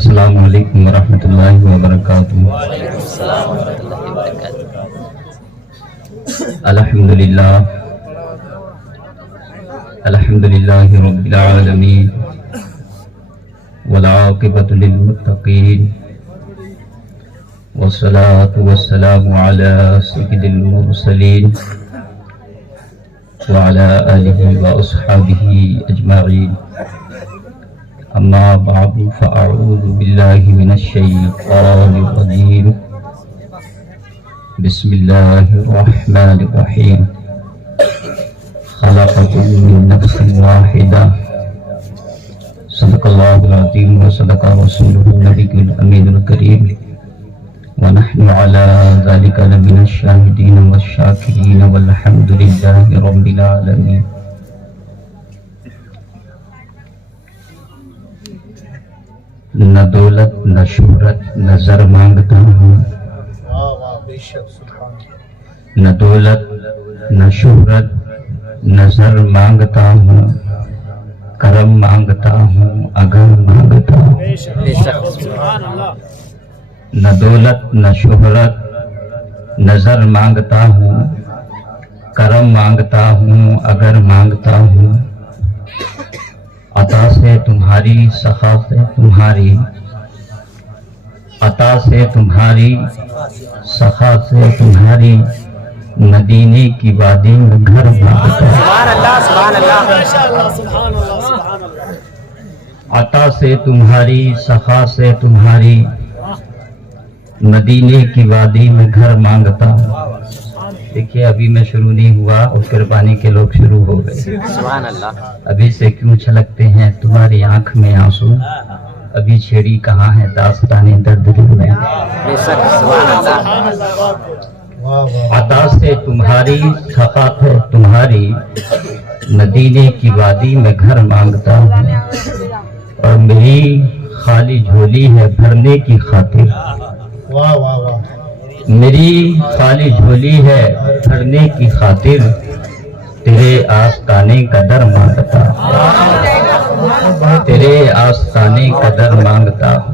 السلام علیکم ورحمۃ اللہ وبرکاتہ۔ الحمدللہ رب العالمین والعاقبۃ للمتقین والصلاة والسلام علی سید المرسلین وعلی آلہ واصحابہ اجمعین، اما بعد فاعوذ باللہ من الشیطان الرجیم، بسم اللہ الرحمن الرحیم۔ خلقکم من نفس واحدہ، صدق اللہ العظیم وصدق رسولہ النبی الامین الکریم، ونحن على ذلك لمن الشاہدین والشاکرین والحمد للہ رب العالمین۔ نہ دولت نہ شہرت نہ زر مانگتا ہوں، نہ دولت نہ شہرت نہ زر مانگتا ہوں، کرم مانگتا ہوں اگر مانگتا ہوں۔ نہ دولت نہ شہرت نہ زر مانگتا ہوں، کرم مانگتا ہوں اگر مانگتا ہوں۔ عطا سے تمہاری سخا سے تمہاری، عطا سے تمہاری سخا سے تمہاری، مدینے کی وادی میں گھر مانگتا ہوں۔ عطا سے تمہاری سخا سے تمہاری، مدینے کی وادی میں گھر مانگتا ہوں۔ دیکھیے ابھی میں شروع نہیں ہوا اور قربانی کے لوگ شروع ہو گئے۔ سبحان اللہ۔ ابھی سے کیوں چھلکتے ہیں تمہاری آنکھ میں آنسو، ابھی چھیڑی کہاں ہے داستان درد دل میں۔ سبحان اللہ۔ عطا سے تمہاری سخا ہے تمہاری، مدینے کی وادی میں گھر مانگتا ہوں، اور میری خالی جھولی ہے بھرنے کی خاطر، میری خالی جھولی ہے بھرنے کی خاطر، تیرے آستانے کا در مانگتا ہوں، تیرے آستانے کا در مانگتا ہوں۔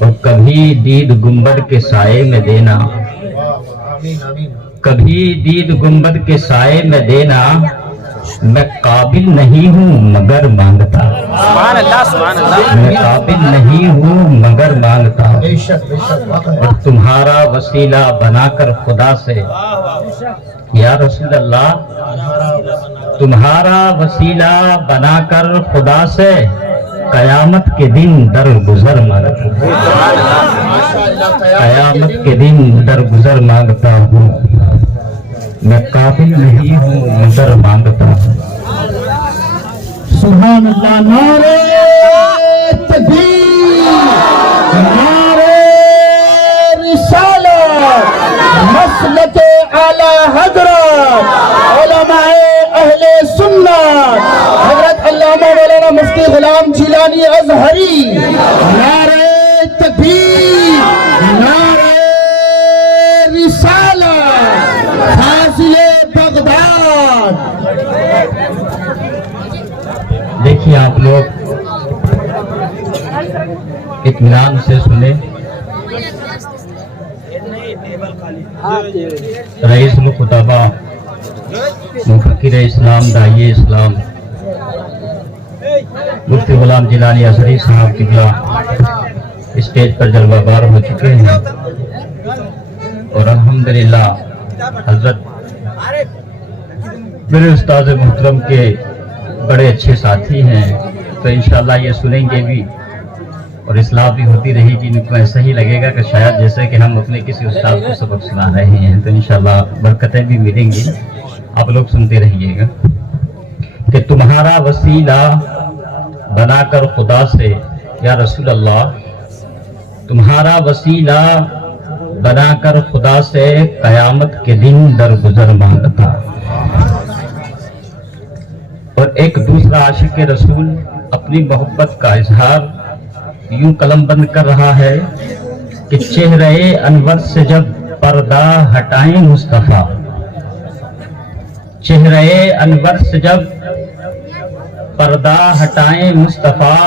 اور کبھی دید گنبد کے سائے میں دینا، کبھی دید گنبد کے سائے میں دینا، میں قابل نہیں ہوں مگر مانگتا ہوں، سبحان اللہ سبحان اللہ۔ میں قابل نہیں ہوں مگر مانگتا ہوں۔ اور تمہارا وسیلہ بنا کر خدا سے، یا رسول اللہ تمہارا وسیلہ بنا کر خدا سے، قیامت کے دن در گزر مانگتا ہوں، قیامت کے دن در گزر مانگتا ہوں، میں قابل نہیں ہوں مگر مانگتا ہوں۔ سبحان اللہ۔ نعرہ تکبیر، نعرہ رسالت، مسلک اعلی حضرت علماء اہل سنت حضرت علامہ مولانا مفتی غلام جیلانی ازہری، نعرہ تکبیر، نعرہ رسالت، فاضل بغداد۔ دیکھیے آپ لوگ اطمینان سے سنیں، رئیس الخطبہ مفکر اسلام داعی اسلام مفتی غلام جیلانی ازہری صاحب قبلہ اسٹیج پر جلوہ بار ہو چکے ہیں، اور الحمدللہ حضرت میرے استاد محترم کے بڑے اچھے ساتھی ہیں، تو انشاءاللہ یہ سنیں گے بھی اور اصلاح بھی ہوتی رہے گی۔ ان کو ایسا ہی لگے گا کہ شاید جیسے کہ ہم اپنے کسی استاد کو سبق سنا رہے ہیں، تو انشاءاللہ برکتیں بھی ملیں گی۔ آپ لوگ سنتے رہیے گا کہ تمہارا وسیلہ بنا کر خدا سے، یا رسول اللہ تمہارا وسیلہ بنا کر خدا سے، قیامت کے دن در گزر مانگتا۔ اور ایک دوسرا عاشق رسول اپنی محبت کا اظہار یوں قلم بند کر رہا ہے کہ چہرے انور سے جب پردہ ہٹائیں مصطفیٰ، چہرے انور سے جب پردہ ہٹائیں مصطفیٰ،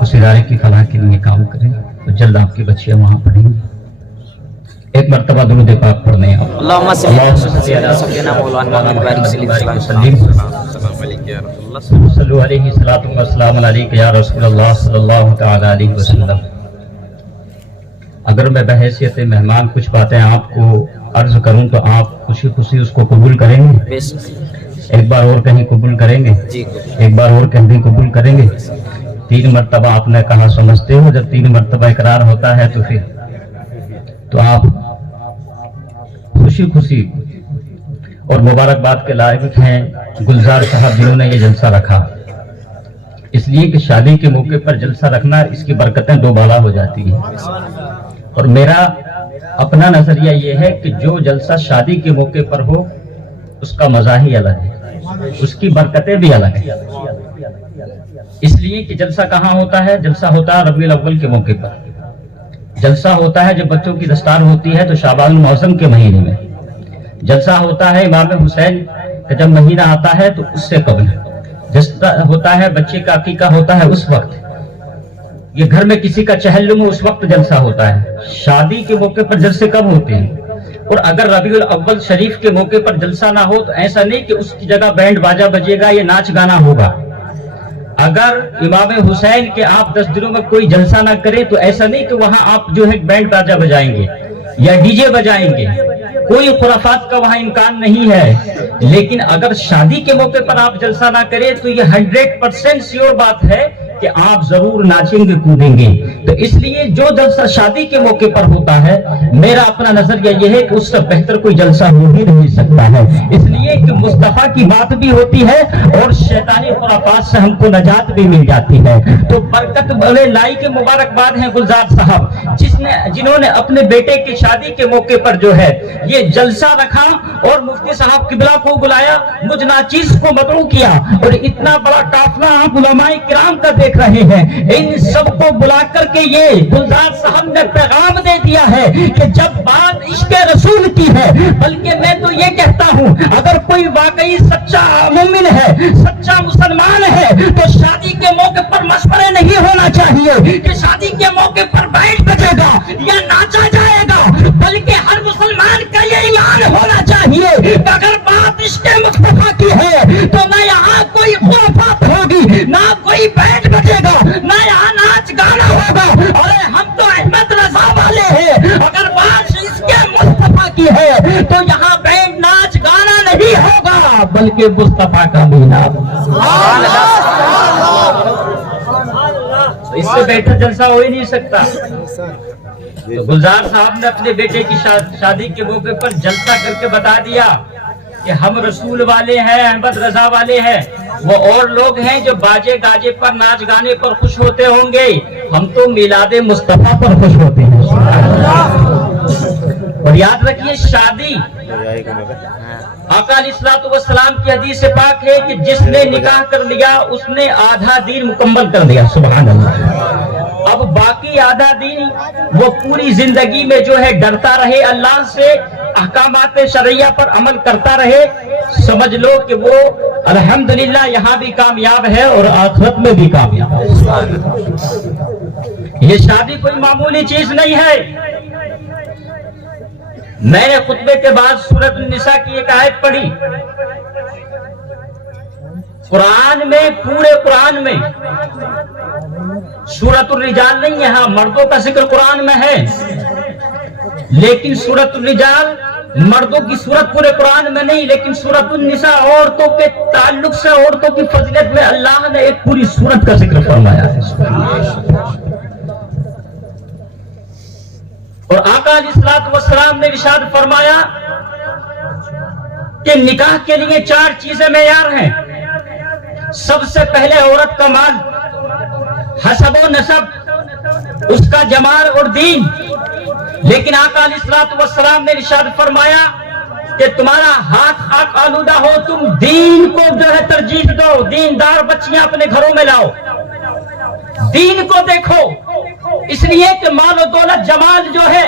اس ادارے کی فلاح کے لیے کام کریں تو جلد آپ کی بچیاں وہاں پڑھیں گی. ایک مرتبہ درود پاک پڑھنے آپ. اللهم صل على سيدنا مولانا محمد وعلى آله وسلم. صلو علیہ الصلوۃ والسلام علیک یا رسول اللہ صلی اللہ تعالی علیہ وسلم. اگر میں بحیثیت مہمان کچھ باتیں آپ کو عرض کروں تو آپ خوشی خوشی اس کو قبول کریں گے؟ ایک بار اور کہیں قبول کریں گے؟ ایک بار اور کہیں قبول کریں گے؟ 3 مرتبہ آپ نے کہا سمجھتے ہو. جب 3 مرتبہ اقرار ہوتا ہے تو پھر تو آپ خوشی خوشی اور مبارکباد کے لائق ہیں گلزار صاحب جنہوں نے یہ جلسہ رکھا. اس لیے کہ شادی کے موقع پر جلسہ رکھنا اس کی برکتیں 2 بالا ہو جاتی ہیں. اور میرا اپنا نظریہ یہ ہے کہ جو جلسہ شادی کے موقع پر ہو اس کا مزہ ہی الگ ہے, اس کی برکتیں بھی الگ ہیں. اس لیے کہ جلسہ کہاں ہوتا ہے؟ جلسہ ہوتا ہے ربیع الاول کے موقع پر. جلسہ ہوتا ہے جب بچوں کی دستار ہوتی ہے تو شعبان المعظم کے مہینے میں. جلسہ ہوتا ہے امام حسین کا جب مہینہ آتا ہے تو اس سے قبل. جلسہ ہوتا ہے بچے کا عقیقہ ہوتا ہے اس وقت. یہ گھر میں کسی کا چہلم اس وقت جلسہ ہوتا ہے. شادی کے موقع پر جلسے کب ہوتے ہیں؟ اور اگر ربیع الاول شریف کے موقع پر جلسہ نہ ہو تو ایسا نہیں کہ اس کی جگہ بینڈ باجا بجے گا یا ناچ گانا ہوگا. اگر امام حسین کے آپ 10 دنوں میں کوئی جلسہ نہ کرے تو ایسا نہیں کہ وہاں آپ جو ہے بینڈ باجا بجائیں گے یا ڈی جے بجائیں گے. کوئی خرافات کا وہاں امکان نہیں ہے. لیکن اگر شادی کے موقع پر آپ جلسہ نہ کریں تو یہ 100% سیور بات ہے کہ آپ ضرور ناچیں گے کودیں گے. تو اس لیے جو جلسہ شادی کے موقع پر ہوتا ہے میرا اپنا نظریہ یہ ہے کہ اس سے بہتر کوئی جلسہ ہو ہی نہیں سکتا ہے. اس لیے کہ مصطفیٰ کی بات بھی ہوتی ہے اور شیطانی خرافات سے ہم کو نجات بھی مل جاتی ہے. تو برکت والے لائی کے مبارکباد ہیں گلزار صاحب جنہوں نے اپنے بیٹے کی شادی کے موقع پر جو ہے یہ جلسہ رکھا اور مفتی صاحب قبلہ کو بلایا, مجھ ناچیز کو مدعو کیا اور اتنا بڑا قافلہ آپ علماء کرام کا دیکھ رہے ہیں. ان سب کو بلا کر کے یہ گلزار صاحب نے پیغام دے دیا ہے کہ جب بات عشق رسول کی ہے, بلکہ میں تو یہ کہتا ہوں اگر کوئی واقعی سچا مومن ہے, سچا مسلمان ہے تو شادی کے موقع پر مشورے نہیں ہونا چاہیے کہ شادی کے موقع پر بیٹھ بجے گا یا ناچا جائے گا, بلکہ ہر مسلمان کا یہ ایمان ہونا چاہیے کہ اگر بات عشق مصطفیٰ کی ہے تو نہ یہاں کوئی خرافات ہوگی, نہ کوئی بیٹھ بجے گا, نہ یہاں ناچ گانا ہوگا. ارے ہم تو احمد رضا والے ہیں. اگر بات عشق مصطفیٰ کی ہے تو یہاں بینڈ ناچ گانا نہیں ہوگا بلکہ مصطفیٰ کا بھی نام. اس سے بہتر جلسہ ہو ہی نہیں سکتا. تو گلزار صاحب نے اپنے بیٹے کی شادی کے موقع پر جلسہ کر کے بتا دیا کہ ہم رسول والے ہیں, احمد رضا والے ہیں. وہ اور لوگ ہیں جو باجے گاجے پر ناچ گانے پر خوش ہوتے ہوں گے, ہم تو میلاد مصطفیٰ پر خوش ہوتے ہیں. اور یاد رکھیے شادی آقا علیہ الصلوۃ والسلام کی حدیث پاک ہے کہ جس نے نکاح کر لیا اس نے آدھا دین مکمل کر لیا. سبحان اللہ. اب باقی آدھا دین وہ پوری زندگی میں جو ہے ڈرتا رہے اللہ سے, احکامات شرعیہ پر عمل کرتا رہے. سمجھ لو کہ وہ الحمدللہ یہاں بھی کامیاب ہے اور آخرت میں بھی کامیاب ہے. یہ شادی کوئی معمولی چیز نہیں ہے. میں نے خطبے کے بعد سورۃ النساء کی ایک آیت پڑھی. قرآن میں, پورے قرآن میں سورۃ الرجال نہیں, یہاں مردوں کا ذکر قرآن میں ہے, لیکن سورۃ الرجال مردوں کی صورت پورے قرآن میں نہیں, لیکن سورۃ النساء عورتوں کے تعلق سے, عورتوں کی فضیلت میں اللہ نے ایک پوری سورت کا ذکر فرمایا ہے. اور آقا علیہ الصلوۃ والسلام نے ارشاد فرمایا کہ نکاح کے لیے 4 چیزیں معیار ہیں. سب سے پہلے عورت کا مال, حسب و نسب, اس کا جمال اور دین. لیکن آقا علیہ الصلوۃ والسلام نے ارشاد فرمایا کہ تمہارا ہاتھ خاک آلودہ ہو, تم دین کو جو ہے ترجیح دو, دیندار بچیاں اپنے گھروں میں لاؤ, دین کو دیکھو. اس لیے کہ مال و دولت جمال جو ہے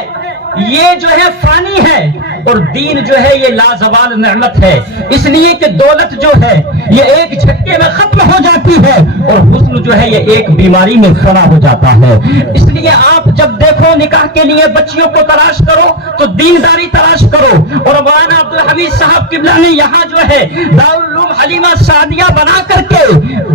یہ جو ہے فانی ہے, اور دین جو ہے یہ لازوال نعمت ہے، اس لیے کہ دولت جو ہے یہ ایک جھٹکے میں ختم ہو جاتی ہے اور حسن جو ہے یہ ایک بیماری میں کھڑا ہو جاتا ہے۔ اس لیے آپ جب دیکھو نکاح کے لیے بچیوں کو تلاش کرو تو دینداری تلاش کرو، اور مولانا عبدالحمید صاحب قبلہ نے یہاں جو ہے دارالعلوم حلیمہ سعدیہ بنا کر کے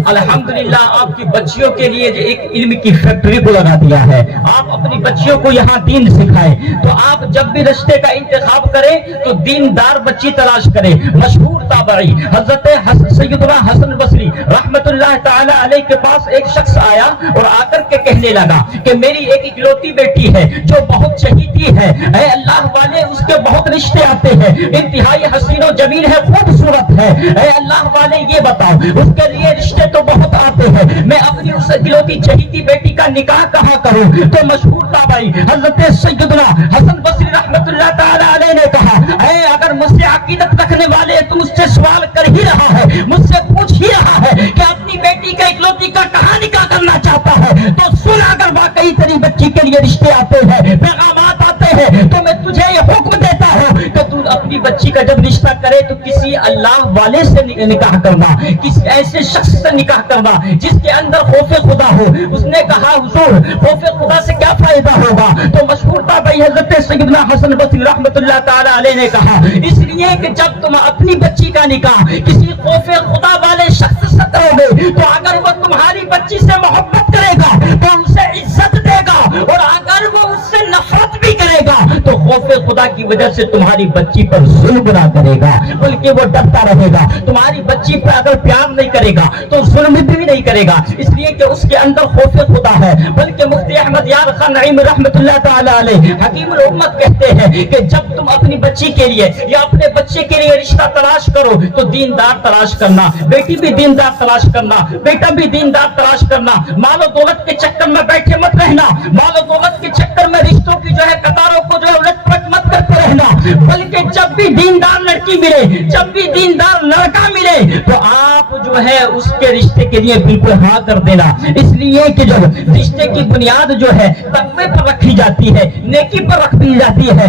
الحمدللہ آپ کی بچیوں کے لیے ایک علم کی فیکٹری کو لگا دیا ہے۔ آپ اپنی بچیوں کو یہاں دین سکھائیں، تو آپ جب بھی رشتے کا انتخاب کریں تو دیندار بچی تلاش کریں۔ مشہور تابعی حضرت سیدنا حسن بصری رحمت اللہ تعالی علیہ کے پاس ایک شخص آیا اور آ کر کے کہنے لگا کہ میری ایک اکلوتی بیٹی ہے جو بہت چہیتی ہے، اے اللہ والے اس کے بہت رشتے آتے ہیں، انتہائی حسین و جمیل ہے، خوبصورت ہے، اے اللہ والے یہ بتاؤ اس کے لیے رشتے تو بہت آتے ہیں، میں اپنی اس اکلوتی چہیتی بیٹی کا نکاح کہاں کروں؟ تو مشہور تابعی حضرت سیدنا حسن بصری رحمت اللہ تعالی علیہ نے کہا، اے اگر مجھ سے عقیدت رکھنے والے تو مجھ سے سوال کر ہی رہا ہے، مجھ سے پوچھ ہی رہا ہے کہ اپنی بیٹی کا اکلوتی کا کہاں نکاح کرنا چاہتا ہے، تو سن اگر واقعی تیری بچی کے لیے رشتے آتے ہیں، پیغامات آتے ہیں، تو میں تجھے یہ حکم دیتا ہوں کہ تو اپنی بچی کا جب رشتہ کرے تو کسی اللہ والے سے نکاح کرنا، کسی ایسے شخص سے نکاح کرنا جس کے اندر خوف خدا ہو۔ اس نے کہا حضور خوف خدا سے کیا فائدہ ہوگا؟ تو مشہور تابعی حضرت سیدنا حسن بصری رحمت اللہ تعالی علیہ نے کہا اس لیے کہ جب تم اپنی بچی کا نکاح کسی خوف خدا والے شخص سے کرو گے تو اگر وہ تمہاری بچی سے محبت کرے گا تو اسے عزت دے گا، اور اگر وہ اس سے نفرت بھی کرے گا تو خوف خدا کی وجہ سے تمہاری بچی پر ظلم نہ کرے گا بلکہ وہ ڈرتا رہے گا۔ تمہاری بچی پر اگر پیار نہیں کرے گا تو ظلم بھی نہیں کرے گا، اس لیے کہ اس کے اندر خوف خدا ہے۔ بلکہ مفتی احمد یار خان نعیم رحمت اللہ تعالی علیہ حکیم الامت کہتے ہیں کہ جب تم اپنی بچی کے لیے یا اپنے بچے کے لیے رشتہ تلاش کرو تو دیندار تلاش کرنا، بیٹی بھی دیندار تلاش کرنا، بیٹا بھی دیندار تلاش کرنا، مال و دولت کے چکر میں بیٹھے مت رہنا، مال و دولت کے چکر میں رشتوں کی جو ہے قطاروں کو جو ہے الٹ پلٹ مت کرتے رہنا، بلکہ جب بھی دیندار لڑکی ملے، جب بھی دیندار لڑکا ملے تو آپ جو ہے اس کے رشتے کے لیے بالکل ہاں کر دینا، اس لیے کہ جب رشتے کی بنیاد جو ہے تقوی پر رکھی جاتی ہے، نیکی پر رکھی جاتی ہے،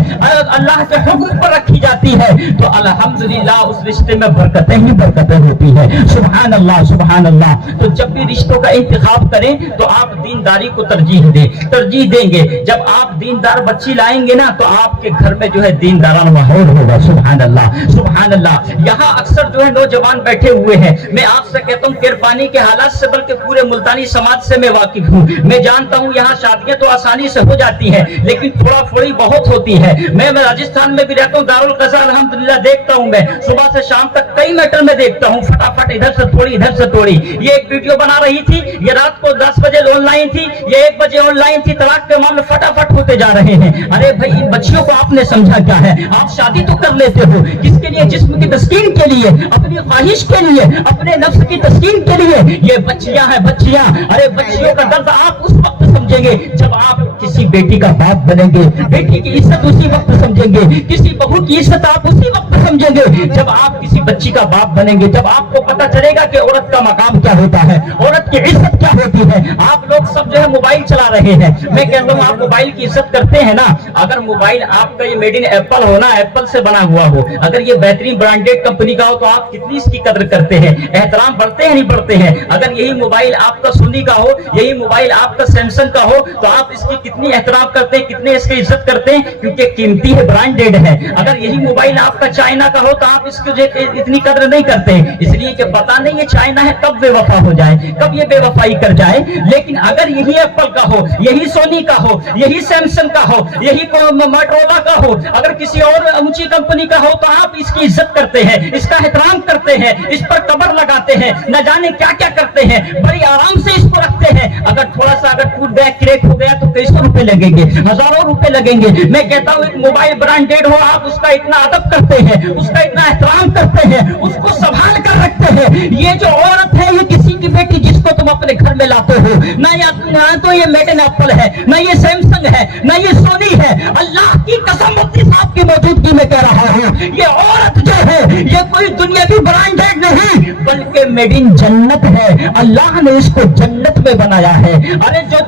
اللہ کے حکم پر رکھی جاتی ہے تو الحمدللہ اس رشتے میں برکتیں ہی برکتیں ہوتی ہیں۔ سبحان اللہ سبحان اللہ۔ تو جب بھی رشتوں کا انتخاب کریں تو آپ دینداری کو ترجیح دیں گے۔ جب آپ دیندار بچی لائیں گے نا تو آپ کے گھر میں جو ہے دیندارانہ ماحول ہوگا۔ سبحان اللہ سبحان اللہ۔ یہاں اکثر جو ہے نوجوان بیٹھے ہوئے ہیں، میں آپ سے کہتا ہوں کرپانی کے حالات سے بلکہ پورے ملتانی سماج سے میں واقف ہوں، میں جانتا ہوں یہاں شادیاں تو آسانی سے ہو جاتی ہیں لیکن تھوڑا تھوڑی بہت ہوتی ہے۔ میں راجستھان میں بھی رہتا ہوں، دارالقضا الحمدللہ دیکھتا ہوں، میں صبح سے شام تک کئی میٹر میں دیکھتا ہوں، فٹافٹ ادھر سے تھوڑی ادھر سے تھوڑی۔ یہ ایک ویڈیو بنا رہی تھی، یہ رات کو 10 بجے آن لائن تھی، یہ 1 بجے آن لائن تھی، طلاق کے معاملے فٹافٹ ہوتے جا رہے ہیں۔ ارے بھائی ان بچیوں کو آپ نے سمجھا کیا ہے؟ آپ شادی تو کر لیتے ہو کس کے لیے؟ جسم کی تسکین کے لیے، اپنی خواہش کے لیے، اپنے نفس کی تسکین کے لیے۔ یہ بچیاں ہیں بچیاں، ارے بچیوں کا درد آپ اس وقت سمجھیں گے جب آپ کسی بیٹی کا باپ بنیں گے، بیٹی کی عزت اسی وقت سمجھیں گے، کسی بہو کی عزت آپ اسی وقت سمجھیں گے جب آپ کسی بچی کا باپ بنیں گے، جب آپ کو پتہ چلے گا کہ عورت کا مقام کیا ہوتا ہے، عورت کی عزت کیا ہوتی ہے۔ آپ لوگ سب جو ہے موبائل چلا رہے ہیں، میں کہتا ہوں آپ موبائل کی عزت کرتے ہیں نا، اگر موبائل آپ کا یہ میڈ ان ایپل ہو نا، ایپل سے بنا ہوا ہو، اگر یہ بہترین برانڈیڈ کمپنی کا ہو تو آپ کتنی اس کی قدر کرتے ہیں، احترام بڑھتے ہیں نہیں بڑھتے ہیں؟ اگر یہی موبائل آپ کا سونی کا ہو، یہی موبائل آپ کا سیمسنگ کا ہو تو آپ اس کی کتنی احترام کرتے ہیں، کتنے اس کی عزت کرتے ہیں، کیونکہ قیمتی ہے، برانڈیڈ ہے۔ اگر یہی موبائل آپ کا چائنا کا ہو تو آپ اس کی اتنی قدر نہیں کرتے، اس لیے کہ پتہ نہیں یہ چائنا ہے کب بے وفا ہو جائے، کب یہ بے وفائی کر جائے۔ لیکن اگر یہی ایپل کا ہو، یہی سونی کا ہو، یہی سیمسنگ کا ہو، یہی موٹرولا کا ہو، اگر کسی اور اونچی کمپنی کا ہو تو آپ اس کی عزت کرتے ہیں، اس کا احترام کرتے ہیں، اس پر قبر لگاتے ہیں، نہ جانے کیا کیا کرتے ہیں، بڑی آرام سے اس کو رکھتے ہیں۔ اگر تھوڑا سا اگر ٹوٹ گیا، کریک ہو گیا تو کئی سو روپے لگیں گے، ہزاروں روپے لگیں گے۔ میں کہتا ہوں ایک موبائل برانڈیڈ ہو، آپ اس کا اتنا ادب کرتے ہیں، اس کا اتنا احترام کرتے ہیں، اس کو سنبھال کر رکھتے ہیں۔ یہ جو عورت ہے یہ کسی کی بیٹی جس کو تم اپنے گھر میں لاتے ہو، نہ تو یہ میڈ ان ایپل ہے، نہ یہ سیمسنگ ہے، نہ یہ سونی ہے، اللہ کی قسم مفتی صاحب کی موجودگی میں کہہ رہا ہوں، یہ عورت جو ہے یہ کوئی دنیاوی برانڈیڈ نہیں بلکہ میڈ ان جنت ہے۔ اللہ نے اس کو جنت میں بنایا ہے۔ ارے جو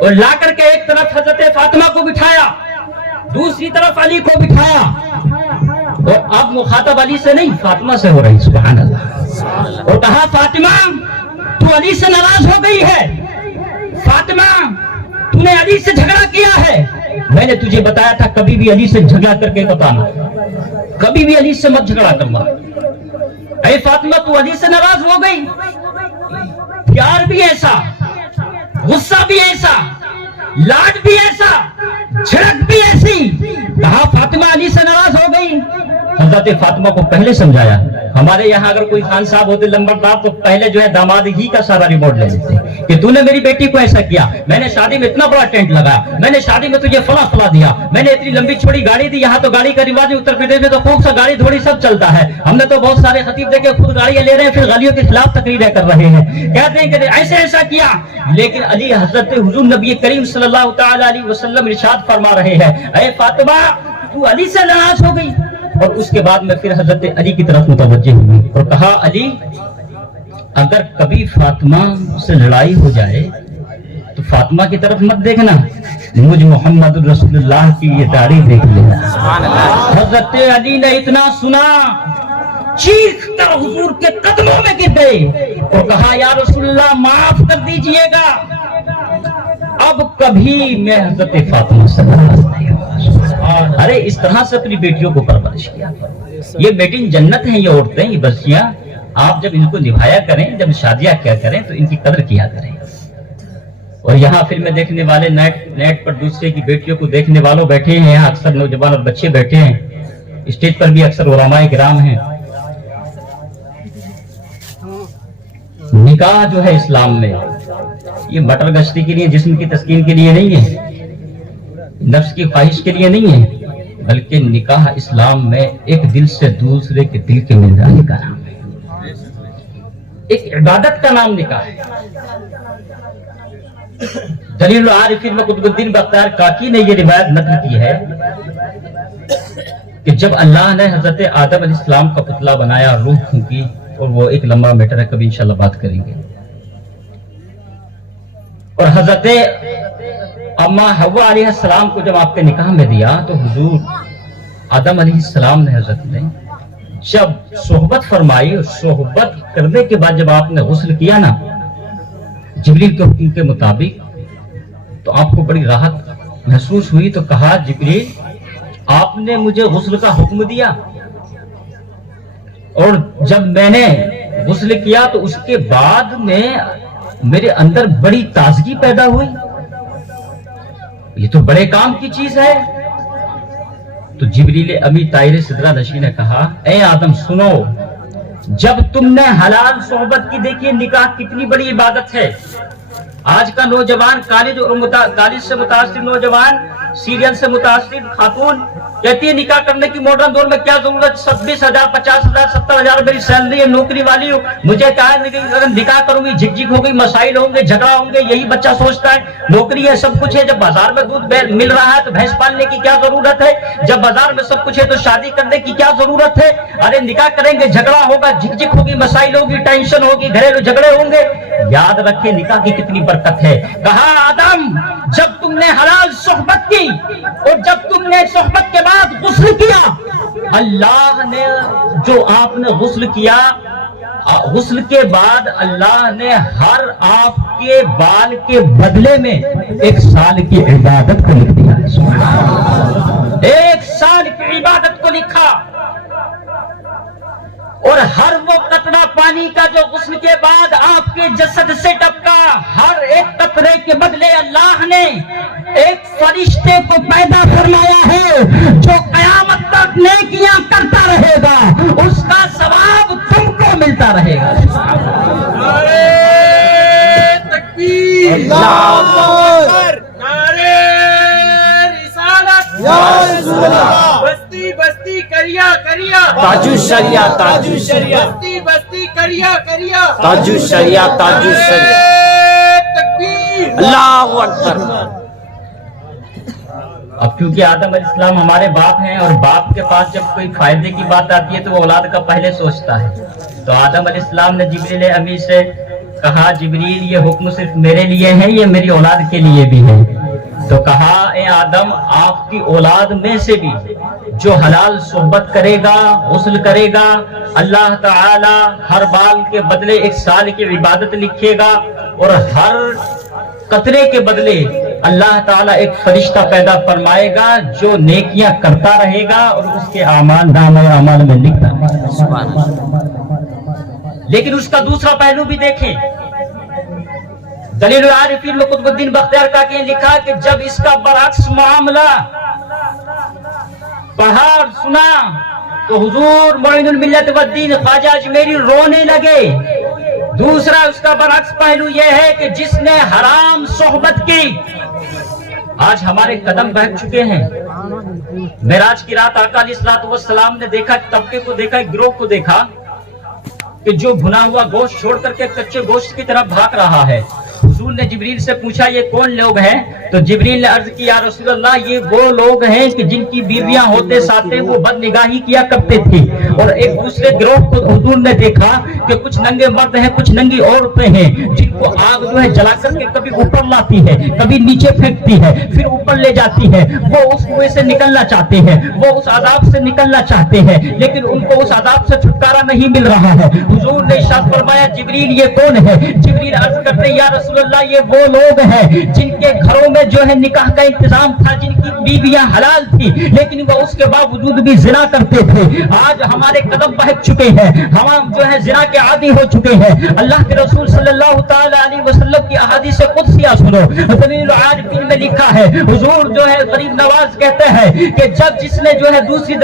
اور لا کر کے ایک طرف حضرت فاطمہ کو بٹھایا, دوسری طرف علی کو بٹھایا, اور اب مخاطب علی سے نہیں فاطمہ سے ہو رہی, سبحان اللہ. اور کہا فاطمہ تو علی سے ناراض ہو گئی ہے, فاطمہ تو نے علی سے جھگڑا کیا ہے, میں نے تجھے بتایا تھا کبھی بھی علی سے جھگڑا کر کے بتانا, کبھی بھی علی سے مت جھگڑا کرنا. اے فاطمہ تو علی سے ناراض ہو گئی, پیار بھی ایسا, غصہ بھی ایسا, لاڈ بھی ایسا, جھڑک بھی ایسی. کہا فاطمہ علی سے ناراض ہو گئی. حضرت فاطمہ کو پہلے سمجھایا. ہمارے یہاں اگر کوئی خان صاحب ہوتے لمبردار تو پہلے جو ہے داماد ہی کا سارا ریموٹ لے لیتے کہ تو نے میری بیٹی کو ایسا کیا, میں نے شادی میں اتنا بڑا ٹینٹ لگایا, میں نے شادی میں تجھے فلاں فلاں دیا, میں نے اتنی لمبی چھوڑی گاڑی دی. یہاں تو گاڑی کا رواج ہے, اتر پردیش میں تو خوب سا گاڑی تھوڑی سب چلتا ہے. ہم نے تو بہت سارے خطیب دیکھے خود گاڑیاں لے رہے ہیں, پھر گاڑیوں کے خلاف تقریریں کر رہے ہیں, کہتے ہیں کہ ایسے ایسا کیا. لیکن علی حضرت حضور نبی کریم صلی اللہ تعالی علیہ وسلم ارشاد فرما رہے ہیں اے فاطمہ تو علی سے ناراض ہو گئی. اور اس کے بعد میں پھر حضرت علی کی طرف متوجہ ہوئی اور کہا علی اگر کبھی فاطمہ سے لڑائی ہو جائے تو فاطمہ کی طرف مت دیکھنا, مجھ محمد رسول اللہ کی یہ داڑھی دیکھ لینا. حضرت علی نے اتنا سنا, چیخ کر حضور کے قدموں میں گر گئے اور کہا یا رسول اللہ معاف کر دیجئے گا, اب کبھی میں حضرت فاطمہ سے ناراض نہیں ہوں. ارے اس طرح سے اپنی بیٹیوں کو پرورش کیا. یہ بیٹی جنت ہیں, یہ عورتیں, یہ بچیاں, آپ جب ان کو نبھایا کریں, جب شادیاں کیا کریں تو ان کی قدر کیا کریں. اور یہاں فلمیں دیکھنے والے نیٹ پر دوسرے کی بیٹیوں کو دیکھنے والوں بیٹھے ہیں, یہاں اکثر نوجوان اور بچے بیٹھے ہیں, اسٹیج پر بھی اکثر علماء کرام ہیں. نکاح جو ہے اسلام میں یہ مٹر گشتی کے لیے, جسم کی تسکین کے لیے نہیں ہے, نفس کی خواہش کے لیے نہیں ہے, بلکہ نکاح اسلام میں ایک دل سے دوسرے کے دل کے مل جانے کا نام ہے, ایک عبادت کا نام نکاح ہے. دلیل العارفین و قطب الدین بختیار کاکی نے یہ روایت نقل کی ہے کہ جب اللہ نے حضرت آدم علیہ السلام کا پتلا بنایا, روح پھونکی, اور وہ ایک لمبا میٹر ہے, کبھی انشاءاللہ بات کریں گے. اور حضرت اما حوا علیہ السلام کو جب آپ کے نکاح میں دیا تو حضور آدم علیہ السلام نے حضرت نے جب صحبت فرمائی, اور صحبت کرنے کے بعد جب آپ نے غسل کیا نا جبریل کے حکم کے مطابق, تو آپ کو بڑی راحت محسوس ہوئی. تو کہا جبریل آپ نے مجھے غسل کا حکم دیا, اور جب میں نے غسل کیا تو اس کے بعد میں میرے اندر بڑی تازگی پیدا ہوئی, یہ تو بڑے کام کی چیز ہے. تو جبریل امی طاہر صدرہ نشی نے کہا اے آدم سنو, جب تم نے حلال صحبت کی, دیکھیے نکاح کتنی بڑی عبادت ہے. آج کا نوجوان کالج سے متاثر نوجوان, سیریل سے متاثر خاتون کہتی ہے نکاح کرنے کی ماڈرن دور میں کیا ضرورت, 26,000 50,000 70,000 میری سیلری ہے, نوکری والی ہوں, مجھے کہا اگر نکاح کروں گی جھک جھک ہوگی, مسائل ہوں گے, جھگڑا ہوں گے, یہی بچہ سوچتا ہے. نوکری ہے, سب کچھ ہے, جب بازار میں دودھ مل رہا ہے تو بھینس پالنے کی کیا ضرورت ہے, جب بازار میں سب کچھ ہے تو شادی کرنے کی کیا ضرورت ہے. ارے نکاح کریں گے, جھگڑا ہوگا, جھک جھک ہوگی, مسائل ہوگی, ٹینشن ہوگی, گھریلو جھگڑے ہوں گے. یاد رکھے نکاح کی کتنی برکت ہے. کہا آدم جب تم نے حلال صحبت کی اور جب تم نے صحبت کے بعد غسل کیا, اللہ نے جو آپ نے غسل کیا, غسل کے بعد اللہ نے ہر آپ کے بال کے بدلے میں 1 سال کی عبادت کو لکھ دیا. 1 سال کی عبادت کو لکھا. اور ہر وہ قطرہ پانی کا جو غسل کے بعد آپ کے جسد سے ٹپکا, ہر ایک قطرے کے بدلے اللہ نے ایک فرشتے کو پیدا فرمایا ہے جو قیامت تک نیکیاں کرتا رہے گا, اس کا ثواب تم کو ملتا رہے گا. نعرے تکبیر, اللہ اکبر, نعرے رسالت, یا رسول اللہ, بستی بستی کریا کریا, تاج الشریعہ, تاج الشریعہ, بستی بستی کریا کریا, تاج الشریعہ, تاج الشریعہ, تکبیر, اللہ اکبر. اب کیونکہ آدم علیہ السلام ہمارے باپ ہیں, اور باپ کے پاس جب کوئی فائدے کی بات آتی ہے تو وہ اولاد کا پہلے سوچتا ہے. تو آدم علیہ السلام نے جبریل امی سے کہا جبریل یہ حکم صرف میرے لیے ہے یہ میری اولاد کے لیے بھی ہے؟ تو کہا اے آدم آپ کی اولاد میں سے بھی جو حلال صحبت کرے گا غسل کرے گا اللہ تعالی ہر بال کے بدلے 1 سال کی عبادت لکھے گا اور ہر قطرے کے بدلے اللہ تعالیٰ ایک فرشتہ پیدا فرمائے گا جو نیکیاں کرتا رہے گا اور اس کے اعمال نامہ اعمال میں لکھتا رہے گا۔ لیکن اس کا دوسرا پہلو بھی دیکھیں، دلیل العارفین میں قطب الدین بختیار کاکی نے لکھا کہ جب اس کا برعکس معاملہ پڑھا اور سنا تو حضور معین الملت والدین خواجہ اجمیری رونے لگے۔ دوسرا اس کا برعکس پہلو یہ ہے کہ جس نے حرام صحبت کی، آج ہمارے قدم بہک چکے ہیں۔ معراج کی رات آقا علیہ الصلوۃ والسلام نے دیکھا، طبقے کو دیکھا، ایک گروہ کو دیکھا کہ جو بھنا ہوا گوشت چھوڑ کر کے کچے گوشت کی طرف بھاگ رہا ہے۔ حضور نے جبریل سے پوچھا یہ کون لوگ ہیں؟ تو جبریل نے عرض کی یا رسول اللہ یہ وہ لوگ ہیں کہ جن کی بیویاں ہوتے ساتھ وہ بد نگاہی کیا کرتے تھے۔ اور ایک دوسرے گروہ کو حضور نے دیکھا کہ کچھ ننگے مرد ہیں، کچھ ننگی عورتیں ہیں جن کو آگ جو ہے جلا کر کے کبھی اوپر لاتی ہے، کبھی نیچے پھینکتی ہے، پھر اوپر لے جاتی ہے۔ وہ اس کنویں سے نکلنا چاہتے ہیں، وہ اس عذاب سے نکلنا چاہتے ہیں، لیکن ان کو اس عذاب سے چھٹکارا نہیں مل رہا ہے۔ حضور نے ارشاد فرمایا جبریل یہ کون ہے؟ جبریل عرض کرتے یا رسول اللہ یہ وہ لوگ ہیں جن کے گھروں میں جو ہے نکاح کا انتظام تھا، جن کی بیویاں حلال تھی لیکن وہ اس کے باوجود بھی زنا کرتے تھے۔ آج ہمارے قدم بہک چکے ہیں، ہم جو ہے زنا کے عادی ہو چکے ہیں۔ اللہ کے رسول صلی اللہ تعالی علیہ وسلم کی احادیث قدسیہ سنو، دلیل العارفین میں لکھا ہے حضور جو ہے غریب نواز کہتے ہیں کہ جب جس نے جو ہے دوسری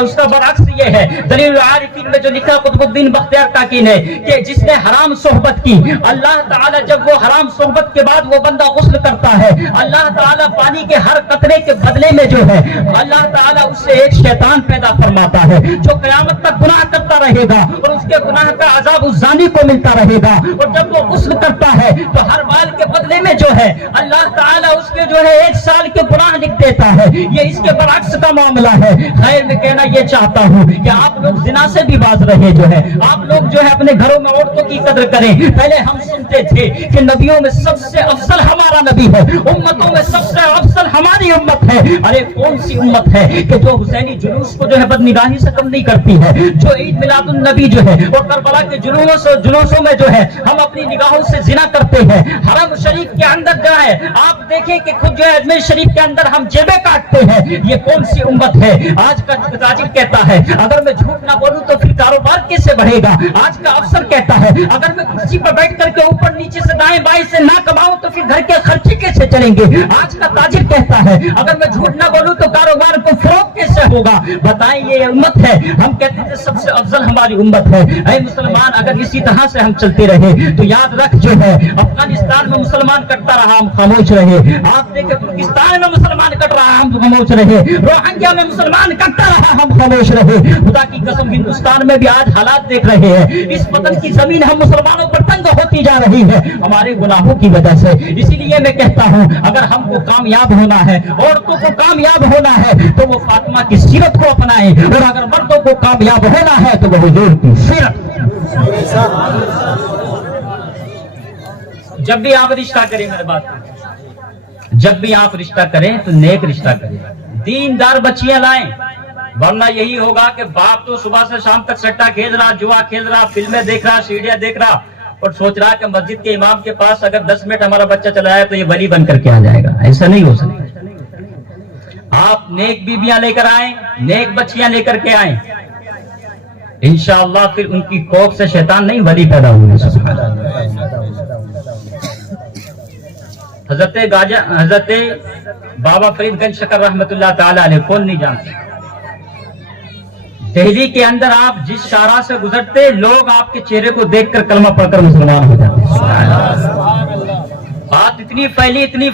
اس کا برعکس یہ ہے، دلیل العارفین میں جو لکھا قطب الدین بختیار کاکی نے کہ جس نے حرام صحبت کی، اللہ تعالی جب وہ حرام صحبت کے بعد وہ بندہ غسل کرتا ہے، اللہ تعالیٰ پانی کے ہر قطرے کے بدلے میں جو ہے اللہ تعالیٰ اس سے ایک شیطان پیدا فرماتا ہے جو قیامت تک گناہ کرتا رہے گا اور اس کے گناہ کا عذاب اس زانی کو ملتا رہے گا۔ اور جب وہ غسل کرتا ہے تو ہر بال کے بدلے میں جو ہے اللہ تعالیٰ اس کے جو ہے 1 سال کے گناہ لکھ دیتا ہے۔ یہ اس کے برعکس کا معاملہ ہے۔ خیر میں کہنا یہ چاہتا ہوں کہ آپ لوگ زنا سے بھی باز رہے، جو ہے آپ لوگ جو ہے اپنے گھروں میں عورتوں کی قدر کریں۔ پہلے ہم سنتے تھے کہ نبیوں میں سب سے افضل ہمارا نبی ہے، امتوں میں سب سے افضل ہماری امت ہے۔ ارے کون سی امت ہے کہ جو حسینی جلوس کو جو ہے بدنگاہی سے کم نہیں کرتی ہے، جو عید میلاد النبی جو ہے اور کربلا کے جلوسوں میں جو ہے ہم اپنی نگاہوں سے زنا کرتے ہیں۔ حرم شریف کے اندر جائیں آپ دیکھیں کہ خود جو ہے اجمیر شریف کے اندر ہم جیبیں کاٹتے ہیں۔ یہ کون سی امت ہے؟ آج کا تاجر کہتا ہے اگر میں جھوٹ نہ بولوں تو پھر کاروبار کیسے بڑھے گا؟ آج کا افسر کہتا ہے اگر میں کرسی پر بیٹھ کر کے اوپر نیچے سے دائیں بائیں سے نہ کماؤں تو پھر گھر کے خرچے کیسے چلیں گے؟ آج کا تاجر کہتا ہے اگر میں جھوٹ نہ بولوں تو کاروبار کو فروغ کیسے ہوگا؟ بتائیں یہ امت ہے۔ ہم کہتے تھے سب سے افضل ہماری امت ہے۔ اے مسلمان اگر اسی طرح سے ہم چلتے رہے تو یاد رکھ جو ہے افغانستان میں مسلمان کٹتا رہا ہم خاموش رہے، آپ دیکھیں ترکستان میں مسلمان کٹ رہا ہم خاموش رہے، روہنگیا میں مسلمان کٹتا رہا ہم خاموش رہے۔ خدا کی قسم ہندوستان میں بھی آج حالات دیکھ رہے ہیں، اس وطن کی زمین ہم مسلمانوں پر تنگ ہوتی جا رہی ہے ہمارے گناہوں کی وجہ سے۔ اسی لیے میں کہتا ہوں اگر ہم کو کامیاب ہونا ہے، عورتوں کو کامیاب ہونا ہے تو وہ فاطمہ کی سیرت کو اپنائیں، اور اگر مردوں کو کامیاب ہونا ہے تو وہ حضور کی سیرت۔ جب بھی آپ رشتہ کریں، میرے بات جب بھی آپ رشتہ کریں تو نیک رشتہ کریں، دیندار بچیاں لائیں، ورنہ یہی ہوگا کہ باپ تو صبح سے شام تک سٹا کھیل رہا، جوا کھیل رہا، فلمیں دیکھ رہا، سیڈیاں دیکھ رہا اور سوچ رہا کہ مسجد کے امام کے پاس اگر 10 منٹ ہمارا بچہ چلا ہے تو یہ ولی بن کر کے آ جائے گا۔ ایسا نہیں ہو سکتا۔ آپ نیک بیویاں لے کر آئیں، نیک بچیاں لے کر کے آئیں، انشاءاللہ پھر ان کی کوپ سے شیطان نہیں ولی پیدا ہوں گے۔ حضرت بابا فرید گنج شکر رحمت اللہ تعالی علیہ کون نہیں جانتے؟ دہلی کے اندر آپ جس شارع سے گزرتے لوگ آپ کے چہرے کو دیکھ کر کلمہ پڑھ کر مسلمان ہو جاتے۔ بات اتنی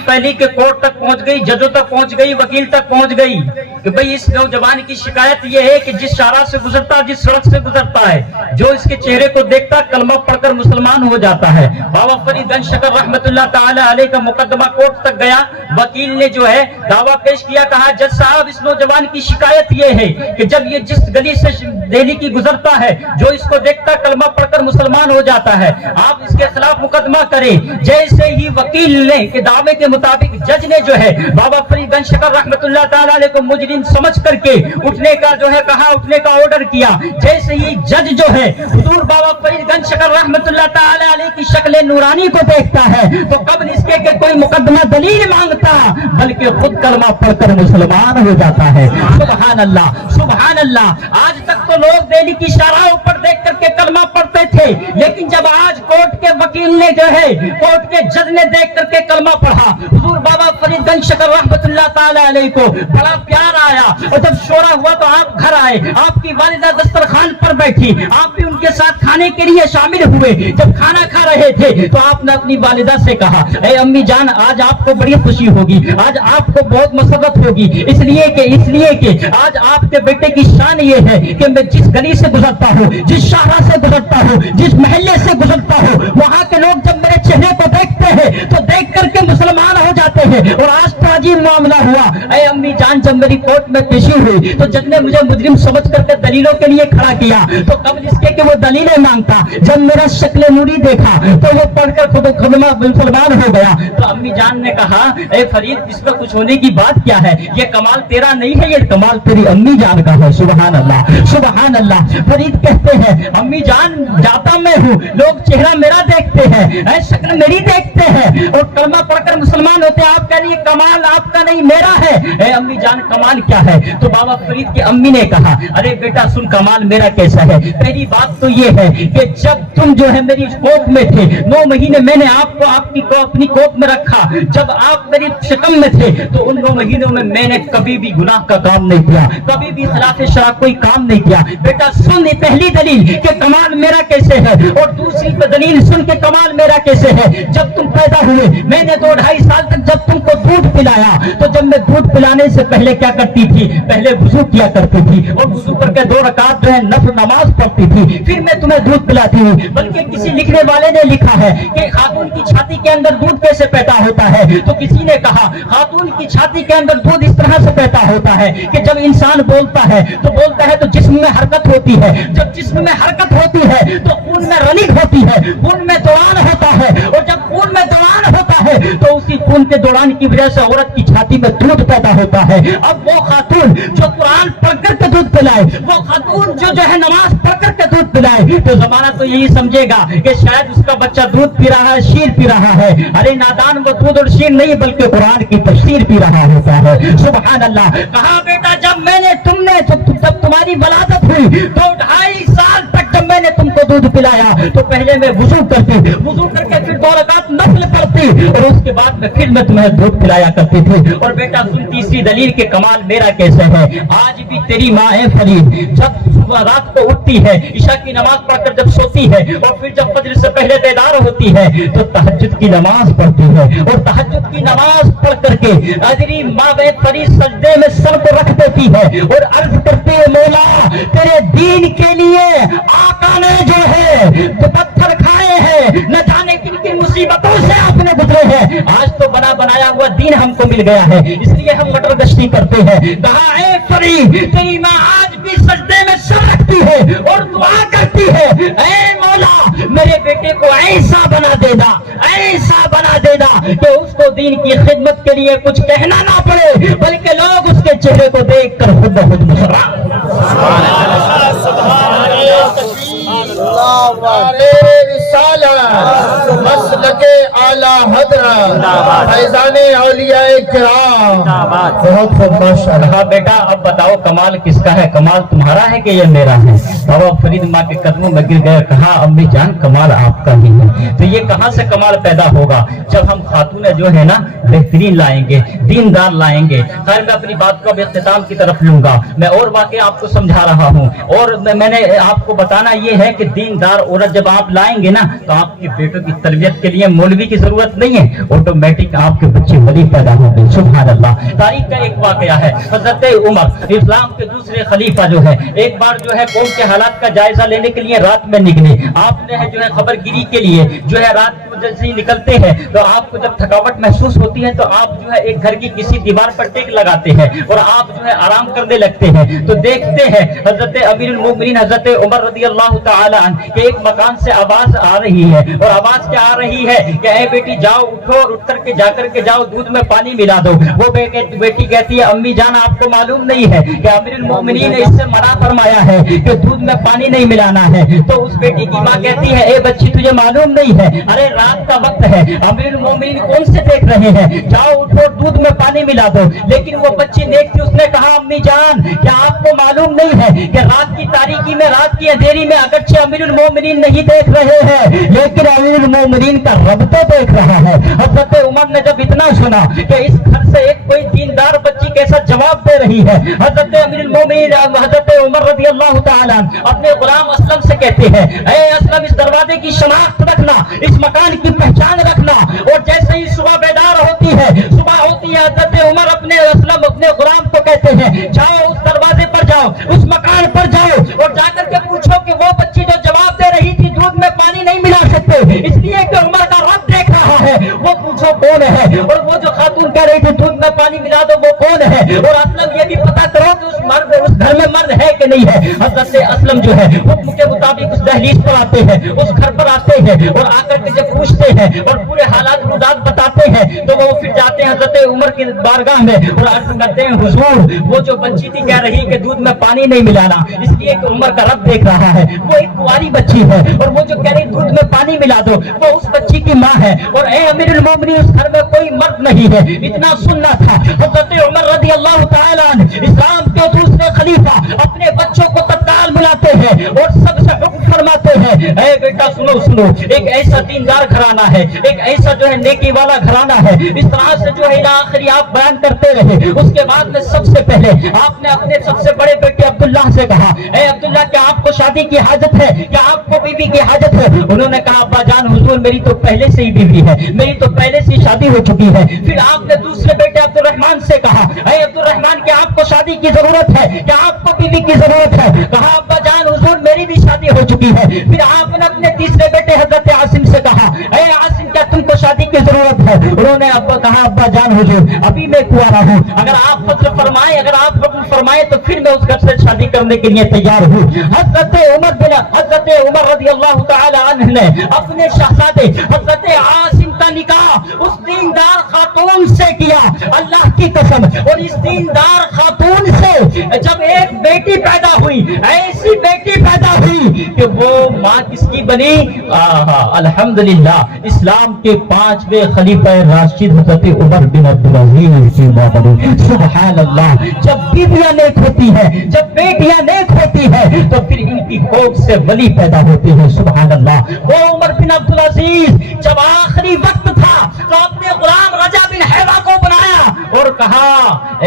پھیلی کہ کورٹ تک پہنچ گئی، ججوں تک پہنچ گئی، وکیل تک پہنچ گئی کہ بھئی اس نوجوان کی شکایت یہ ہے کہ جس شارع سے گزرتا، جس سڑک سے گزرتا ہے، جو اس کے چہرے کو دیکھتا کلمہ پڑھ کر مسلمان ہو جاتا ہے۔ بابا فرید گنج شکر رحمت اللہ تعالی علیہ کا مقدمہ کورٹ تک گیا، وکیل نے جو ہے دعویٰ پیش کیا، کہا جج صاحب اس نوجوان کی شکایت یہ ہے کہ جب یہ جس گلی سے دہلی کی گزرتا ہے، جو اس کو دیکھتا کلمہ پڑھ کر مسلمان ہو جاتا ہے، آپ اس کے خلاف مقدمہ کریں۔ جیسے ہی وکیل نے کے دعوے کے مطابق جج نے جو ہے بابا فرید گنج شکر رحمت اللہ تعالیٰ علیہ کو مجرم سمجھ کر کے اٹھنے کا جو ہے کہا، اٹھنے کا آرڈر کیا، جیسے ہی جج جو ہے حضور بابا فرید گنج شکر رحمت اللہ تعالیٰ علیہ کی شکل نورانی کو دیکھتا ہے تو قبل اس کے کہ کوئی مقدمہ دلیل مانگتا بلکہ خود کلمہ پڑھ کر مسلمان ہو جاتا ہے۔ سبحان اللہ، سبحان اللہ۔ آج تک تو لوگ دہلی کی شاہراہوں پر دیکھ کر کے کلمہ پڑھتے تھے، لیکن جب آج کورٹ کے وکیل نے جو ہے کورٹ کے جج نے دیکھ کر کے کلمہ پڑھا، حضور بابا فرید گنج شکر رحمت اللہ تعالیٰ علیہ کو بڑا پیار آیا، اور جب شورا ہوا تو آپ گھر آئے، آپ کی والدہ دسترخوان پر بیٹھی، آپ بھی ان کے ساتھ کھانے کے لیے شامل ہوئے۔ جب کھانا کھا رہے تھے تو آپ نے اپنی والدہ سے کہا، اے امی جان، آج آپ کو بڑی خوشی ہوگی، آج آپ کو بہت مسرت ہوگی، اس لیے کہ آج آپ کے بیٹے کی شان یہ ہے کہ میں جس گلی سے گزرتا ہوں، جس شاہراہ سے گزرتا ہوں، جس محلے سے گزرتا ہوں، وہاں کے لوگ جب میرے چہرے کو دیکھتے ہیں تو دیکھ کر کے مسلمان ہو جاتے ہیں۔ اور آج تو عجیب معاملہ ہوا، اے امی جان، جب میری کورٹ میں پیشی ہوئی تو جج نے مجھے مجرم سمجھ کر کے دلیلوں کے لیے کھڑا کیا، تو قبل اس کے کہ وہ دلیلیں مانگتا، جب میرا شکل نوری دیکھا تو وہ پڑھ کر خود خدمہ مسلمان ہو گیا۔ تو امی جان نے کہا، اے فرید، اس میں کچھ ہونے کی بات کیا ہے؟ یہ کمال تیرا نہیں ہے، یہ کمال تیری امی جان کا ہے۔ سبحان اللہ، سبحان اللہ۔ فرید کہتے ہیں، امی جان، جاتا میں ہوں، لوگ چہرہ میرا دیکھتے ہیں، شکل میری دیکھتے ہیں اور کلمہ پڑھ کر مسلمان ہوتے ہیں، آپ کہہ رہی ہے کمال آپ کا نہیں میرا ہے۔ اے امی جان، کمال کیا ہے؟ تو بابا فرید کی امی نے کہا، ارے بیٹا سن، کمال میرا کیسا ہے؟ پہلی بات تو یہ ہے کہ جب تم جو ہے میری کوکھ میں تھے، 9 مہینے میں نے آپ کو اپنی کوکھ میں رکھا، جب آپ میری شکم میں تھے تو ان 9 مہینوں میں نے کبھی بھی گناہ کا کام نہیں کیا، کبھی بھی خلاف شرع کوئی کام نہیں کیا۔ بیٹا سن، پہلی دلیل کہ کمال میرا کیسے ہے، اور دوسری دلیل سن کہ کمال میرا کیسے ہے۔ جب تم پیدا ہوئے میں نے 2-2.5 سال تک جب تم کو دودھ پلایا تو جب میں دودھ پلانے سے پہلے کیا کرتی تھی؟ پہلے وضو کیا کرتی تھی اور وضو کر کے 2 رکعت جو ہے نفل نماز پڑھتی تھی، پھر میں تمہیں دودھ پلاتی ہوں۔ بلکہ کسی لکھنے والے نے لکھا ہے کہ خاتون کی چھاتی کے اندر دودھ کیسے پیدا ہوتا ہے، تو کسی نے کہا خاتون کی چھاتی کے اندر دودھ اس طرح سے پیدا ہوتا ہے کہ جب انسان بولتا ہے تو جسم میں حرکت ہوتی ہے، جب جسم میں حرکت ہوتی ہے تو خون میں رنگ ہوتی ہے، خون میں دوران ہوتا ہے، اور جب خون میں دوران ہوتا ہے تو اسی خون کے دوران کی وجہ سے عورت کی چھاتی میں دودھ پیدا ہوتا ہے۔ اب وہ خاتون جو قرآن پڑھ کر کے دودھ پلائے، وہ خاتون جو ہے نماز پڑھ کر کے دودھ پلائے، تو زمانہ تو یہی سمجھے گا کہ شاید اس کا بچہ دودھ پی رہا ہے، شیر پی رہا ہے۔ ارے نادان، وہ دودھ اور شیر نہیں بلکہ قرآن کی تفسیر پی رہا ہوتا ہے۔ سبحان اللہ۔ کہا بیٹا، جب تمہاری ولادت ہوئی 2-2.5 سال تک جب میں نے تم کو دودھ پلایا تو پہلے میں وضو کرتی، وضو کر کے پھر 2 رکعت نفل پڑھتی اور اس کے بعد میں پھر میں تمہیں دودھ پلایا کرتی تھی۔ اور بیٹا سن، تیسری دلیل کہ کمال میرا کیسے ہے، آج بھی تیری ماں ہے فرید، جب صبح رات کو اٹھتی ہے، عشاء کی نماز پڑھ کر جب سوتی ہے اور پھر جب فجر سے پہلے بیدار ہوتی ہے تو تہجد کی نماز پڑھتی ہے، اور تہجد کی نماز پڑھ کر کے اجری ماں فرید سجدے میں سر کو رکھ دیتی ہے اور عرض کرتی ہے، مولا تیرے دین کے لیے آقا نے جو ہے تو پتھر کھائے ہیں، نہ جانے کن کن مصیبتوں سے آپ نے گزرے ہیں، آج تو بنا بنایا ہوا دین ہم کو مل گیا ہے، اس لیے ہم مٹر گشتی کرتے ہیں۔ کہا، اے فرید، تیری ماں آج بھی سجدے میں سر رکھتی ہے اور دعا کرتی ہے، اے مولا میرے بیٹے کو ایسا بنا دینا، ایسا بنا دینا کہ اس کو دین کی خدمت کے لیے کچھ کہنا نہ پڑے بلکہ لوگ اس کے چہرے کو دیکھ کر خود بخود مسرا۔ مسلک اعلیٰ حضرت فیضان اولیاء کرام، بہت خوب ماشاءاللہ۔ کہا، بیٹا اب بتاؤ کمال کس کا ہے؟ کمال تمہارا ہے کہ یہ میرا ہے؟ بابا فرید ماں کے قدموں میں گر گئے، کہا، امی جان کمال آپ کا ہی ہے۔ تو یہ کہاں سے کمال پیدا ہوگا؟ جب ہم خاتون جو ہے نا بہترین لائیں گے، دیندار لائیں گے۔ خیر، میں اپنی بات کو اب اختتام کی طرف لوں گا، میں اور واقعہ آپ کو سمجھا رہا ہوں، اور میں نے آپ کو بتانا یہ ہے کہ دیندار عورت جب آپ لائیں گے نا تو آپ کے بیٹوں کی تربیت کے لیے مولوی کی ضرورت نہیں ہے، آٹومیٹک آپ کے بچے ولی پیدا ہوں گے۔ سبحان اللہ۔ تاریخ کا ایک واقعہ ہے، حضرت عمر اسلام کے دوسرے خلیفہ جو ہے، ایک بار جو ہے قوم کے حالات کا جائزہ لینے کے لیے رات میں نکلے۔ آپ نے جو ہے خبر گیری کے لیے جو ہے رات جیسے ہی نکلتے ہیں تو آپ کو جب تھکاوٹ محسوس ہوتی ہے تو آپ جو ہے ایک گھر کی کسی دیوار پر ٹیک لگاتے ہیں اور آپ جو ہے آرام کرنے لگتے ہیں تو دیکھتے ہیں حضرت امیر المومنین حضرت عمر رضی اللہ تعالی عنہ کہ ایک مکان سے آواز آ رہی ہے اور آواز کیا آ رہی ہے کہ اے بیٹی جاؤ اٹھو اور اٹھ کر کے جاؤ دودھ میں پانی ملا دو. وہ بیٹی کہتی ہے امی جان آپ کو معلوم نہیں ہے کہ امیر المومنین نے اس سے منع فرمایا ہے کہ دودھ میں پانی نہیں ملانا ہے. تو اس بیٹی کی ماں کہتی ہے اے بچی تجھے معلوم نہیں ہے, ارے رات کا وقت ہے, امیر المومنین کون سے دیکھ رہے ہیں, جاؤ اٹھو دودھ میں پانی ملا دو. لیکن وہ بچی نیک تھی, اس نے کہا امی جان کیا آپ کو معلوم نہیں ہے کہ رات کی تاریکی میں رات کی اندھیری میں اگرچہ امیر المومنین نہیں دیکھ رہے ہیں لیکن امیر المومنین کا رب تو دیکھ رہا ہے. حضرت عمر نے جب اتنا سنا کہ اس گھر سے ایک کوئی دیندار بچی کیسا جواب دے رہی ہے, حضرت امیر المومنین حضرت عمر رضی اللہ تعالیٰ اپنے غلام اسلم سے کہتے ہیں اے اسلم اس دروازے کی شناخت رکھنا, اس مکان کی پہچان رکھنا. اور جیسے ہی صبح بیدار ہوتی ہے حضرت عمر اپنے اسلم اپنے غلام کو کہتے ہیں جاؤ اس دروازے پر جاؤ, اس مکان پر جاؤ اور جا کر کے پوچھو کہ وہ بچی جو جواب دے رہی تھی دودھ میں پانی نہیں ملا سکتے اس لیے کہ عمر کا رب دیکھ رہا ہے, وہ پوچھو کون ہے. اور وہ جو خاتون کہہ رہی تھی دودھ میں پانی ملا دو وہ کون ہے, اور اسلم یہ بھی پتا کرو کہ اس گھر میں مرد ہے کہ نہیں ہے. حضرت اسلم جو ہے حکم کے مطابق اس دہلیز پر آتے ہیں, اس گھر پر آتے ہیں اور آ کر کے جب پوچھتے ہیں اور پورے حالات رودات بتاتے ہیں تو وہ پھر جاتے ہیں حضرت عمر کی بارگاہ میں اور عرض کرتے ہیں حضور وہ جو بچی تھی کہہ رہی کہ دودھ میں پانی نہیں ملانا اس لیے کہ عمر کا رب دیکھ رہا ہے, وہ ایک کنواری بچی ہے, اور وہ جو کہہ رہی دودھ میں پانی ملا دو وہ اس بچی کی ماں ہے. اور اے امیر المومنین اس گھر میں کوئی مرد نہیں ہے. اتنا سننا تھا. حضرت عمر رضی اللہ تعالیٰ عنہ اسلام کے دوسرے خلیفہ اپنے بچوں کو تتکال بلاتے ہیں اور سب سے حکم فرماتے ہیں اے بیٹا سنو, ایک ایسا دیندار گھرانہ ہے, ایک ایسا جو ہے نیکی والا گھرانہ ہے. اس طرح سے جو ہے آخری آپ بیان کرتے رہے. اس کے بعد میں سب سے پہلے آپ نے اپنے سب سے بڑے بیٹے عبداللہ سے کہا اے عبداللہ کیا آپ کو شادی کی حاجت ہے, کیا آپ کو بیوی کی حاجت ہے. انہوں نے کہا ابا جان حضور میری تو پہلے سے ہی بیوی ہے, میری تو پہلے سے شادی ہو چکی ہے. پھر آپ نے دوسرے بیٹے عبد الرحمن سے کہا اے عبد الرحمن کیا آپ کو شادی کی ضرورت ہے, کیا آپ کو بیوی کی ضرورت ہے. کہا ابا جان حضور میری بھی شادی ہو چکی ہے. پھر آپ نے اپنے تیسرے بیٹے حضرت عاصم سے کہا اے عاصم کیا تم کو شادی کی ضرورت ہے. انہوں نے کہا ابا جان حضور ابھی میں کنوارا ہوں, اگر آپ فضل فرمائے اگر آپ حکم فرمائے تو پھر میں اس گھر سے شادی کرنے کے لیے تیار ہوں. حضرت عمر رضی اللہ تعالی عنہ نے اپنے شہزادے حضرت عاصم کا نکاح اس دیندار خاتون سے کیا, اللہ کی قسم. اور اس دیندار خاتون سے جب ایک بیٹی پیدا ہوئی, ایسی بیٹی پیدا ہوئی کہ وہ ماں کس کی بنی, الحمدللہ اسلام کے 5ویں خلیفہ راشد حضرت عمر بن عبدالعزیز کی ماں بنی. سبحان اللہ. جب بیویاں نیک ہوتی ہیں, جب بیٹیاں نیک ہوتی ہیں تو پھر ان کی کوکھ سے ولی پیدا ہوتے ہیں. سبحان اللہ. وہ عمر بن عبدالعزیز جب آخری وقت تھا تو اپنے غلام رجا بن حیوہ کو بنایا اور کہا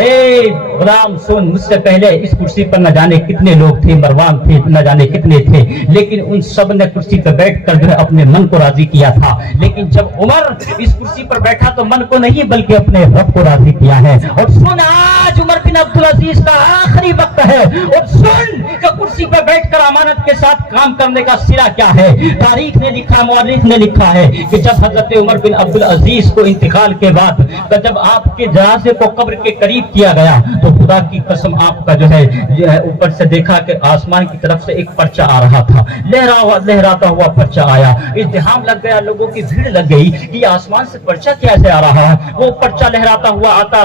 اے غلام سن, مجھ سے پہلے اس کرسی پر نہ جانے کتنے لوگ تھے, مروان تھے, نہ جانے کتنے تھے, لیکن ان سب نے کرسی پر بیٹھ کر جو ہے اپنے من کو راضی کیا تھا. لیکن جب عمر اس کرسی پر بیٹھا تو من کو نہیں بلکہ اپنے رب کو راضی کیا ہے. اور سن آج عمر بن عبدالعزیز کا آخری وقت ہے, اور سن کہ کرسی پر بیٹھ کر امانت کے ساتھ کام کرنے کا سرا کیا ہے. تاریخ نے لکھا, مورخ نے لکھا ہے کہ جب حضرت عمر بن عبدالعزیز کو انتقال کے بعد جب آپ کے جنازے کو قبر کے قریب کیا گیا تو خدا کی قسم آپ کا جو ہے اوپر سے دیکھا کہ آسمان کی طرف سے ایک پرچہ آ رہا تھا, لہراتا ہوا پرچہ آیا. ازدحام لگ گیا, لوگوں کی بھیڑ لگ گئی کہ یہ آسمان سے پرچہ کیسے آ رہا ہے. وہ پرچہ لہراتا ہوا آتا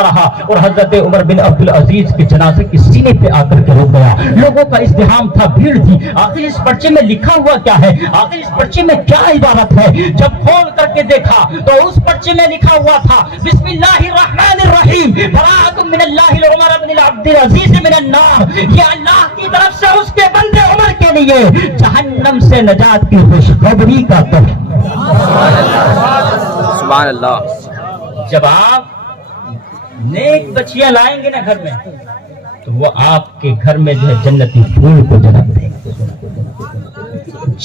رہا اور حضرت عمر بن عبدالعزیز کے جنازے کے سینے پہ آ کر کے رک گیا. لوگوں کا ازدحام تھا, بھیڑ تھی. آخر اس پرچے میں لکھا ہوا کیا ہے, آخر اس پرچے میں کیا عبارت ہے. جب کھول کر کے دیکھا تو اس پرچے میں لکھا ہوا تھا بسم اللہ الرحمن الرحیم براءۃ من اللہ عمر بن عبدالعزیز من النار. یہ اللہ کی طرف سے اس کے بندے عمر کے لیے جہنم سے نجات کی خوشخبری کا سبحان اللہ. جب آپ نیک بچیاں لائیں گے نا گھر میں تو وہ آپ کے گھر میں جو ہے جنتی پھول کو جنم دیں گے.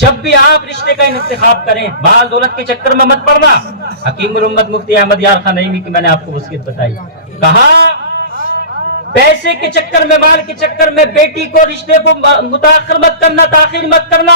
جب بھی آپ رشتے کا انتخاب کریں مال دولت کے چکر میں مت پڑنا. حکیم الامت مفتی احمد یار خان نعیمی کی میں نے آپ کو وصیت بتائی, کہا پیسے کے چکر میں, مال کے چکر میں بیٹی کو رشتے کو متاخر مت کرنا, تاخیر مت کرنا.